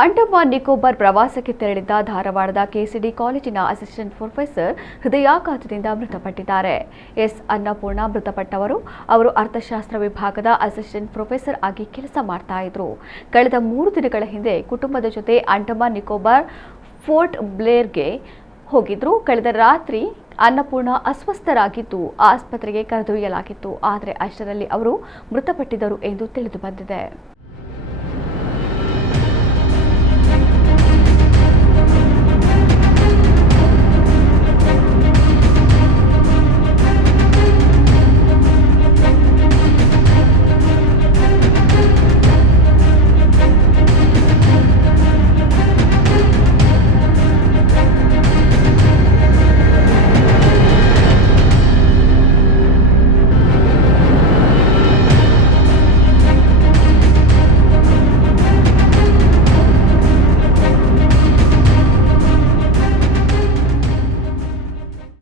ಅಂಡಮಾನ್ ನಿಕೋಬಾರ್ ಪ್ರವಾಸಕ್ಕೆ ತೆರಳಿದ್ದ ಧಾರವಾಡದ ಕೆಸಿಡಿ ಕಾಲೇಜಿನ ಅಸಿಸ್ಟೆಂಟ್ ಪ್ರೊಫೆಸರ್ ಹೃದಯಾಘಾತದಿಂದ ಮೃತಪಟ್ಟಿದ್ದಾರೆ. ಎಸ್ ಅನ್ನಪೂರ್ಣ ಮೃತಪಟ್ಟವರು ಅವರು ಅರ್ಥಶಾಸ್ತ್ರ ವಿಭಾಗದ ಅಸಿಸ್ಟೆಂಟ್ ಪ್ರೊಫೆಸರ್ ಆಗಿ ಕೆಲಸ ಮಾಡ್ತಾ ಇದ್ರು. ಕಳೆದ 3 ದಿನಗಳ ಹಿಂದೆ ಕುಟುಂಬದ ಜೊತೆ ಅಂಡಮಾನ್ ನಿಕೋಬಾರ್ ಫೋರ್ಟ್ ಬ್ಲೇರ್ಗೆ ಹೋಗಿದ್ರು. ಕಳೆದ ರಾತ್ರಿ ಅನ್ನಪೂರ್ಣ ಅಸ್ವಸ್ಥರಾಗಿದ್ದು ಆಸ್ಪತ್ರೆಗೆ ಕರೆದೊಯ್ಯಲಾಗಿತ್ತು. ಆದರೆ ಅಷ್ಟರಲ್ಲಿ ಅವರು ಮೃತಪಟ್ಟಿದ್ದರು ಎಂದು ತಿಳಿದು ಬಂದಿದೆ.